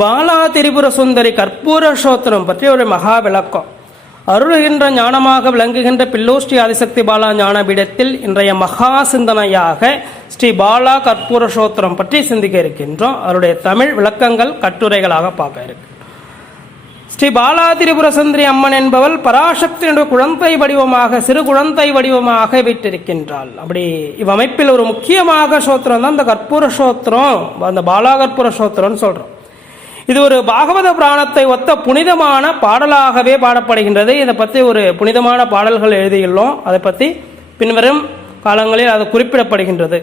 பாலா திரிபுர சுந்தரி கற்பூர சோத்திரம் பற்றி ஒரு மகா விளக்கம். அருள்கின்ற ஞானமாக விளங்குகின்ற பில்லோஸ்ரீ ஆதிசக்தி பாலா ஞானபீடத்தில் இன்றைய மகா சிந்தனையாக ஸ்ரீ பாலா கற்பூர சோத்திரம் பற்றி சிந்திக்க இருக்கின்றோம். அவருடைய தமிழ் விளக்கங்கள் கட்டுரைகளாக பார்க்க இருக்கு. ஸ்ரீ பாலா திரிபுர சுந்தரி அம்மன் என்பவள் பராசக்தியினுடைய குழந்தை வடிவமாக சிறு குழந்தை வடிவமாக விட்டிருக்கின்றாள். அப்படி இவ்வமைப்பில் ஒரு முக்கியமாக சோத்திரம் தான் இந்த கற்பூர சோத்திரம் அந்த பாலா கற்பூர சோத்திரம்னு சொல்கிறோம் இது ஒரு பாகவத புராணத்தை ஒத்த புனிதமான பாடலாகவே பாடப்படுகின்றது. இதை பற்றி ஒரு புனிதமான பாடல்கள் எழுதியுள்ளோம். அதை பற்றி பின்வரும் காலங்களில் அது குறிப்பிடப்படுகின்றது.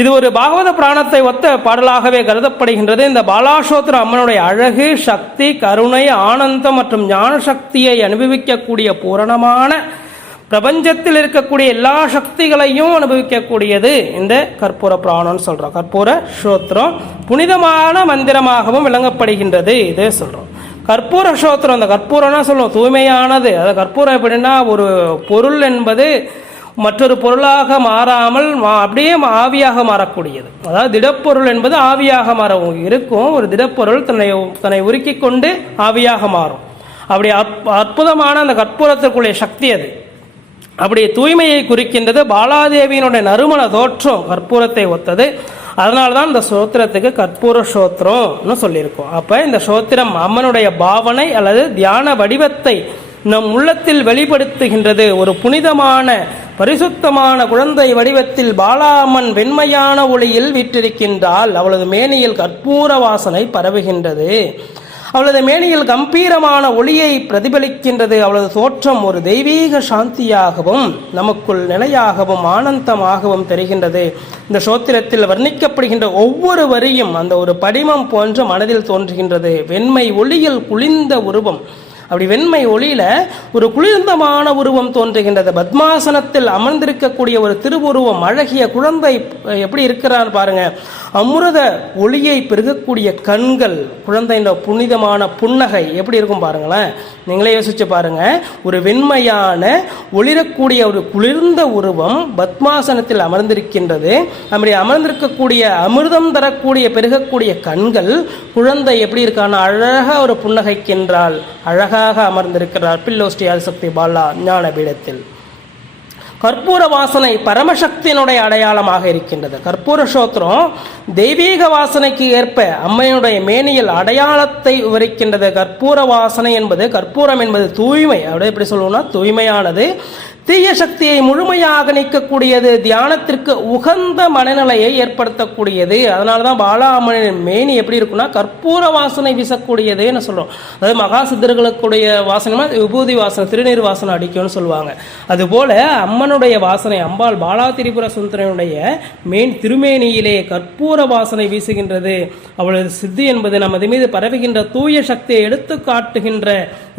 இது ஒரு பாகவத புராணத்தை ஒத்த பாடலாகவே கருதப்படுகின்றது. இந்த பாலாசோத்திர அம்மனுடைய அழகு சக்தி கருணை ஆனந்தம் மற்றும் ஞான சக்தியை அனுபவிக்கக்கூடிய பூரணமான பிரபஞ்சத்தில் இருக்கக்கூடிய எல்லா சக்திகளையும் அனுபவிக்கக்கூடியது இந்த கற்பூர புராணம்னு சொல்கிறோம் கற்பூர ஸ்ரோத்திரம் புனிதமான மந்திரமாகவும் விளங்கப்படுகின்றது. இதே சொல்கிறோம் கற்பூர ஸ்ரோத்திரம் அந்த கற்பூரம்னா சொல்லுவோம் தூய்மையானது. அது கற்பூரம் எப்படின்னா ஒரு பொருள் என்பது மற்றொரு பொருளாக மாறாமல் மா- அப்படியே ஆவியாக மாறக்கூடியது. அதாவது திடப்பொருள் என்பது ஆவியாக மாறவும் இருக்கும். ஒரு திடப்பொருள் தன்னை தன்னை உருக்கி கொண்டு ஆவியாக மாறும். அப்படி அற்புதமான அந்த கற்பூரத்திற்குரிய சக்தி அது. அப்படி தூய்மையை குறிக்கின்றது. பாலாதேவியினுடைய நறுமண தோற்றம் கற்பூரத்தை ஒத்தது. அதனால தான் இந்த சோத்திரத்துக்கு கற்பூர சோத்திரம்னு சொல்லியிருக்கோம். அப்போ இந்த சோத்திரம் அம்மனுடைய பாவனை அல்லது தியான வடிவத்தை நம் உள்ளத்தில் வெளிப்படுத்துகின்றது. ஒரு புனிதமான பரிசுத்தமான குழந்தை வடிவத்தில் பாலாமன் வெண்மையான ஒளியில் வீற்றிருக்கின்றால் அவளது மேனியில் கற்பூர வாசனை பரவுகின்றது. அவளது மேனியில் கம்பீரமான ஒளியை பிரதிபலிக்கின்றது. அவளது தோற்றம் ஒரு தெய்வீக சாந்தியாகவும் நமக்குள் நிலையாகவும் ஆனந்தமாகவும் தெரிகின்றது. இந்த சோத்திரத்தில் வர்ணிக்கப்படுகின்ற ஒவ்வொரு வரியும் அந்த ஒரு படிமம் போன்று மனதில் தோன்றுகின்றது. வெண்மை ஒளியில் குளிர்ந்த உருவம். அப்படி வெண்மை ஒளியில ஒரு குளிர்ந்தமான உருவம் தோன்றுகின்றது. பத்மாசனத்தில் அமர்ந்திருக்கக்கூடிய ஒரு திருவுருவம் அழகிய குழந்தை எப்படி இருக்கிறார் பாருங்க. அமிர்த ஒளியை பெருகக்கூடிய கண்கள் குழந்தையின் புனிதமான புன்னகை எப்படி இருக்கும் பாருங்களேன். நீங்களே யோசிச்சு பாருங்க. ஒரு வெண்மையான ஒளிரக்கூடிய ஒரு குளிர்ந்த உருவம் பத்மாசனத்தில் அமர்ந்திருக்கின்றது. அப்படி அமர்ந்திருக்கக்கூடிய அமிர்தம் தரக்கூடிய பெருகக்கூடிய கண்கள் குழந்தை எப்படி இருக்கான அழகா ஒரு புன்னகைக்கின்றாள். அழகாக அமர்ந்திருக்கிறார். பில்லோஸ்ரீ சக்தி பாலா ஞான பீடத்தில் கற்பூர வாசனை பரமசக்தியினுடைய அடையாளமாக இருக்கின்றது. கற்பூர சோத்திரம் தெய்வீக வாசனைக்கு ஏற்ப அம்மையினுடைய மேனியில் அடையாளத்தை விவரிக்கின்றது. கற்பூர வாசனை என்பது கற்பூரம் என்பது தூய்மை. அப்படியே எப்படி சொல்லுவோம்னா தூய்மையானது. தீய சக்தியை முழுமையாக நீக்கக்கூடியது தியானத்திற்கு உகந்த மனநிலையை ஏற்படுத்தக்கூடியது. அதனால தான் பாலா அம்மனின் மேனி எப்படி இருக்குன்னா கற்பூர வாசனை வீசக்கூடியதுன்னு சொல்றோம். அதாவது மகா சித்தர்களுக்குடைய வாசனை விபூதி வாசனை திருநீர் வாசனை அடிக்கும்னு சொல்லுவாங்க. அதுபோல அம்மனுடைய வாசனை அம்பாள் பாலா திரிபுர சுந்தரனுடைய மேன் திருமேனியிலே கற்பூர வாசனை வீசுகின்றது. அவளது சித்தி என்பது நமது மீது பரவுகின்ற தூய சக்தியை எடுத்து காட்டுகின்ற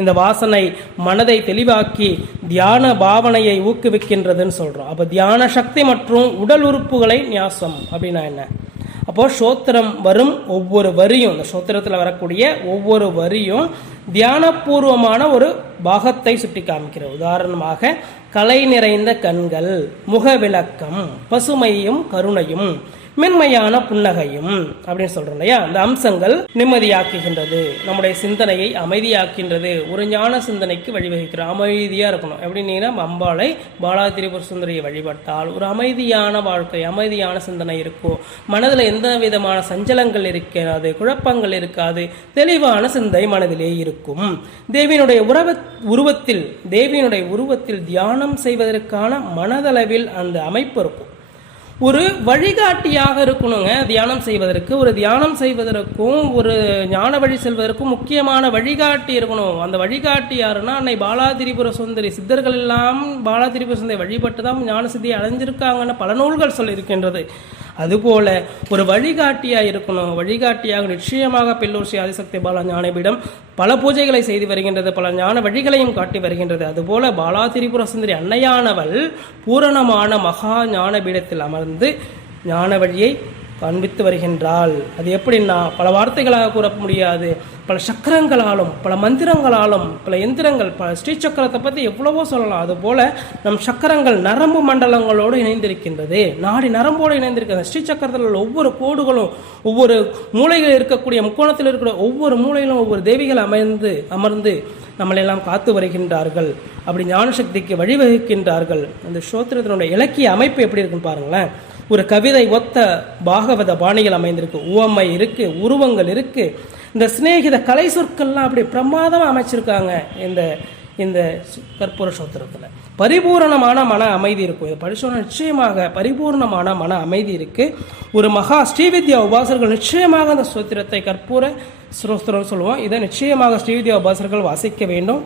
இந்த வாசனை மனதை தெளிவாக்கி தியான பாவனையை ஊக்குவிக்கின்றதுன்னு சொல்கிறோம் அப்போ தியான சக்தி மற்றும் உடல் உறுப்புகளை நியாசம் அப்படின்னா என்ன? அப்போ சோத்திரம் வரும் ஒவ்வொரு வரியும் இந்த சோத்திரத்தில் வரக்கூடிய ஒவ்வொரு வரியும் தியானபூர்வமான ஒரு பாகத்தை சுட்டி காமிக்கிறது உதாரணமாக கலை நிறைந்த கண்கள் முகவிளக்கம் பசுமையும் கருணையும் மென்மையான புன்னகையும் அப்படின்னு சொல்றோம் இல்லையா? அந்த அம்சங்கள் நிம்மதியாக்குகின்றது நம்முடைய சிந்தனையை அமைதியாக்கின்றது ஒரு ஞான சிந்தனைக்கு வழிவகுக்கிறோம் அமைதியா இருக்கணும். எப்படின்னா அம்பாளை பாலாதிரிபுர சுந்தரியை வழிபட்டால் ஒரு அமைதியான வாழ்க்கை அமைதியான சிந்தனை இருக்கும். மனதில் எந்த விதமான சஞ்சலங்கள் இருக்காது குழப்பங்கள் இருக்காது தெளிவான சிந்தை மனதிலே இருக்கும். தேவியினுடைய உறவ உருவத்தில் தேவியினுடைய உருவத்தில் தியானம் செய்வதற்கான மனதளவில் அந்த அமைப்பு இருக்கும். ஒரு வழிகாட்டியாக இருக்கணுங்க தியானம் செய்வதற்கு. ஒரு தியானம் செய்வதற்கும் ஒரு ஞான வழி செல்வதற்கும் முக்கியமான வழிகாட்டி இருக்கணும். அந்த வழிகாட்டி யாருன்னா அன்னை பாலாதிரிபுர சுந்தரி. சித்தர்கள் எல்லாம் பாலாதிரிபுர சுந்தரி வழிபட்டு தான் ஞான சித்தியை அடைஞ்சிருக்காங்கன்னு பல நூல்கள் சொல்லியிருக்கின்றது. அதுபோல ஒரு வழிகாட்டியா இருக்கணும். வழிகாட்டியாக நிச்சயமாக பெல்லூர் ஸ்ரீ ஆதிசக்தி பாலா ஞானபீடம் பல பூஜைகளை செய்து வருகின்றது பல ஞான வழிகளையும் காட்டி வருகின்றது. அதுபோல பாலா திரிபுர சுந்தரி அன்னையானவள் பூரணமான மகா ஞானபீடத்தில் அமர்ந்து ஞான வழியை காண்பித்து வருகின்றாள். அது எப்படின்னா பல வார்த்தைகளாக கூற முடியாது. பல சக்கரங்களாலும் பல மந்திரங்களாலும் பல எந்திரங்கள் பல ஸ்ரீ சக்கரத்தை பற்றி எவ்வளவோ சொல்லலாம். அதுபோல் நம் சக்கரங்கள் நரம்பு மண்டலங்களோடு இணைந்திருக்கின்றது. நாடி நரம்போடு இணைந்திருக்கிறது ஸ்ரீ சக்கரத்தில் உள்ள ஒவ்வொரு கோடுகளும் ஒவ்வொரு மூலையில் இருக்கக்கூடிய முக்கோணத்தில் இருக்கிற ஒவ்வொரு மூலையிலும் ஒவ்வொரு தேவிகள் அமர்ந்து அமர்ந்து நம்மளெல்லாம் காத்து வருகின்றார்கள். அப்படி ஞானசக்திக்கு வழிவகுக்கின்றார்கள். அந்த ஸ்ரோத்திரத்தினுடைய இலக்கிய அமைப்பு எப்படி இருக்குன்னு பாருங்களேன். ஒரு கவிதை ஒத்த பாகவத பாணிகள் அமைந்திருக்கு. உவமை இருக்கு உருவங்கள் இருக்கு. இந்த சிநேகித கலை சொற்கள்லாம் அப்படி பிரமாதமாக அமைச்சிருக்காங்க இந்த இந்த கற்பூர சோத்திரத்தில். பரிபூரணமான மன அமைதி இருக்கும். இதை படிச்சோன்னா நிச்சயமாக பரிபூரணமான மன அமைதி இருக்கு. ஒரு மகா ஸ்ரீவித்யா உபாசர்கள் நிச்சயமாக அந்த சோத்திரத்தை கற்பூர ஸ்ரோஸ்திரம் சொல்லுவோம். இதை நிச்சயமாக ஸ்ரீவித்யா உபாசர்கள் வாசிக்க வேண்டும்.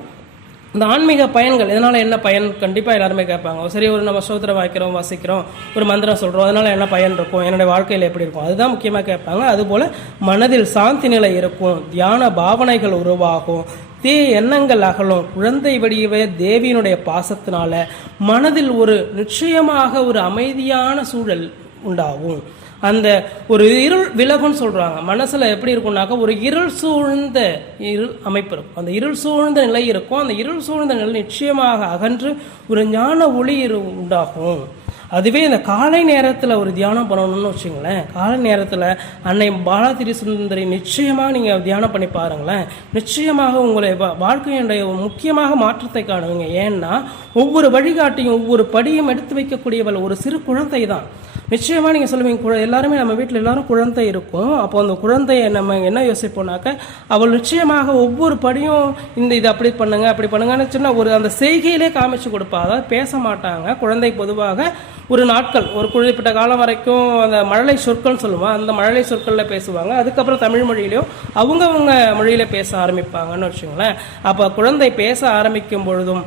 இந்த ஆன்மீக பயன்கள் இதனால் என்ன பயன்? கண்டிப்பாக எல்லாருமே கேட்பாங்க. சரி ஒரு நம்ம சோத்திரம் வாய்க்கிறோம் வாசிக்கிறோம் ஒரு மந்திரம் சொல்கிறோம் அதனால் என்ன பயன் இருக்கும்? என்னுடைய வாழ்க்கையில் எப்படி இருக்கும்? அதுதான் முக்கியமாக கேட்பாங்க. அதுபோல் மனதில் சாந்தி நிலை இருக்கும். தியான பாவனைகள் உருவாகும். தீய எண்ணங்கள் அகலும். குழந்தை வடிவ தேவியினுடைய பாசத்தினால மனதில் ஒரு நிச்சயமாக ஒரு அமைதியான சூழல் உண்டாகும். அந்த ஒரு இருள் விலகுன்னு சொல்றாங்க. மனசுல எப்படி இருக்கும்னாக்கா ஒரு இருள் சூழ்ந்த இருள் அமைப்பு இருக்கும். அந்த இருள் சூழ்ந்த நிலை இருக்கும். அந்த இருள் சூழ்ந்த நிலை நிச்சயமாக அகன்று ஒரு ஞான ஒளி இரு- உண்டாகும். அதுவே இந்த காலை நேரத்தில் ஒரு தியானம் பண்ணணும்னு வச்சுங்களேன். காலை நேரத்தில் அன்னை பாலா சுந்தரி நிச்சயமாக நீங்கள் தியானம் பண்ணி பாருங்களேன். நிச்சயமாக உங்களை வா- வாழ்க்கையினுடைய முக்கியமாக மாற்றத்தை காணுவீங்க. ஏன்னா ஒவ்வொரு வழிகாட்டியும் ஒவ்வொரு படியும் எடுத்து வைக்கக்கூடியவள் ஒரு சிறு குழந்தை தான் நிச்சயமாக நீங்கள் சொல்லுவீங்க குழ எல்லாருமே நம்ம வீட்டில் எல்லாரும் குழந்தை இருக்கும். அப்போ அந்த குழந்தைய நம்ம என்ன யோசிப்போம்னாக்க அவள் நிச்சயமாக ஒவ்வொரு படியும் இந்த இது அப்படி பண்ணுங்க அப்படி பண்ணுங்கன்னு சின்ன ஒரு அந்த செய்கையிலே காமிச்சு கொடுப்பா. அதாவது பேச மாட்டாங்க. குழந்தை பொதுவாக ஒரு நாட்கள் ஒரு குறிப்பிட்ட காலம் வரைக்கும் அந்த மழலை சொற்கள்னு சொல்லுவோம் அந்த மழலை சொற்களில் பேசுவாங்க. அதுக்கப்புறம் தமிழ் மொழியிலையும் அவங்கவுங்க மொழியில் பேச ஆரம்பிப்பாங்கன்னு வச்சுங்களேன். அப்போ குழந்தை பேச ஆரம்பிக்கும் பொழுதும்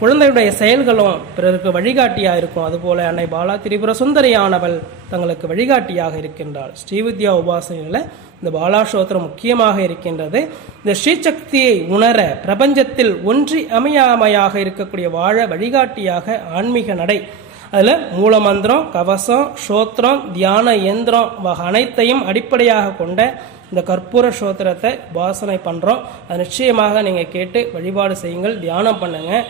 குழந்தையுடைய செயல்களும் பிறருக்கு வழிகாட்டியாக இருக்கும். அதுபோல அன்னை பாலா திரிபுர சுந்தரியானவள் தங்களுக்கு வழிகாட்டியாக இருக்கின்றாள். ஸ்ரீவித்யா உபாசனையில் இந்த பாலாசோத்திரம் முக்கியமாக இருக்கின்றது. இந்த ஸ்ரீசக்தியை உணர பிரபஞ்சத்தில் ஒன்றி அமையாமையாக இருக்கக்கூடிய வாழ வழிகாட்டியாக ஆன்மீக நடை. அதில் மூலமந்திரம் கவசம் ஸ்தோத்திரம் தியான இயந்திரம் அனைத்தையும் அடிப்படையாக கொண்ட இந்த கற்பூர சோத்திரத்தை உபாசனை பண்ணுறோம் அது நிச்சயமாக நீங்கள் கேட்டு வழிபாடு செய்யுங்கள் தியானம் பண்ணுங்கள்